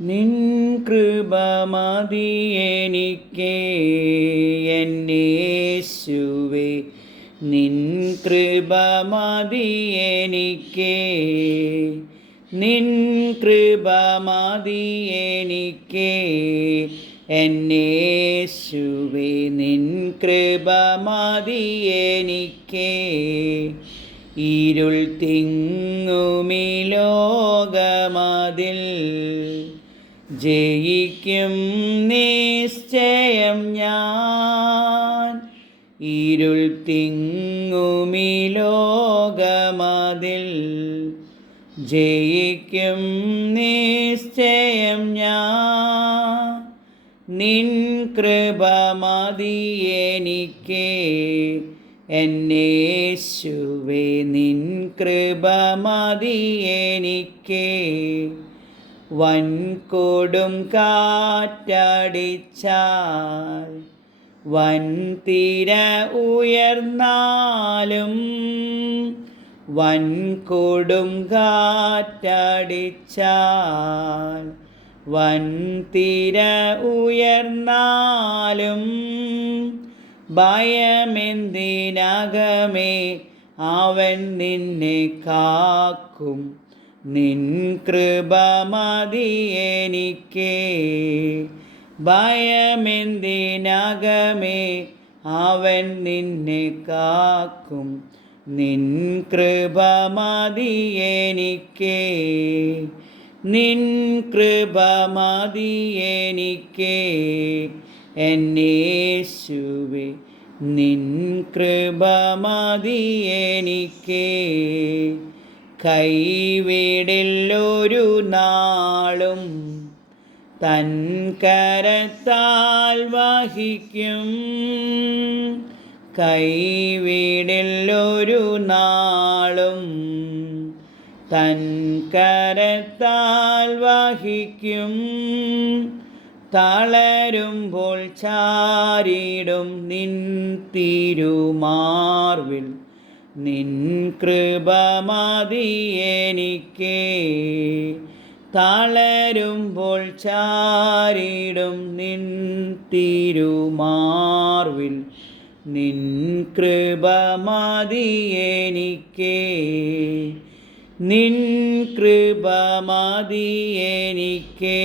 നിൻ കൃപ മതി എനിക്ക് എന്നേശുവേ. നിൻ കൃപ മതി നിൻ കൃപ നിൻ കൃപ ഇരുൾ തിങ്ങുമി ലോകമതിൽ ജയിക്കും നിശ്ചയം ഞാൻ. ഇരുൾ തിങ്ങുമി ലോകമതിൽ ജയിക്കും നിശ്ചയം ഞാൻ. നിൻ കൃപ മതി എനിക്ക്. എന്നേശുവേ നിൻ കൃപ മതി എനിക്ക്. വൻകൊടും കാറ്റടിച്ചാൽ വൻതിര ഉയർന്നാലും വൻകൊടും കാറ്റടിച്ചാൽ വൻതിര ഉയർന്നാലും ഭയമെന്തിനകമേ? അവൻ നിന്നെ കാക്കും. നിൻ ഭയമെന്തിനകമേ? അവൻ നിന്നെ കാക്കും. നിൻ നിൻകൃപമതിയെനിക്കേ നിൻ കൃപ മതി എന്നേശുവേ നിൻ എനിക്ക്. കൈവിടില്ലൊരു നാളും തൻ കരത്താൽ വഹിക്കും. കൈവിടില്ലൊരു നാളും തൻ കരത്താൽ വഹിക്കും. തളരുമ്പോൾ ചാരിടും നിൻ തിരുമാർവിൽ നിൻ കൃപ എനിക്ക്. തളരുമ്പോൾ ചാരിടും നിൻ തിരുമാർവിൽ. നിൻ കൃപ എനിക്ക്. നിൻ കൃപ എനിക്ക്.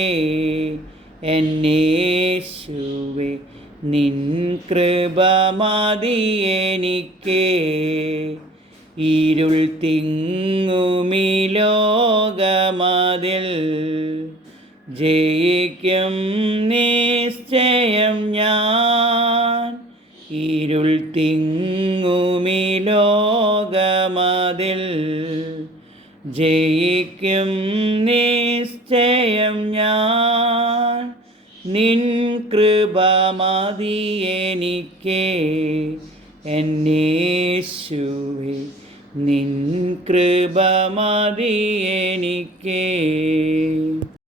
എന്നേശുവേ നിൻ കൃപ മതി എനിക്ക്. ഇരുൾ തിങ്ങുമി ലോകമതിൽ ജയിക്കും നിശ്ചയം ഞാൻ. ഇരുൾ തിങ്ങുമി ലോകമതിൽ ജയിക്കും നിശ്ചയം ഞാൻ. നിൻ കൃപ മതി എനിക്ക്. എന്നേശുവേ നിൻ കൃപ മതി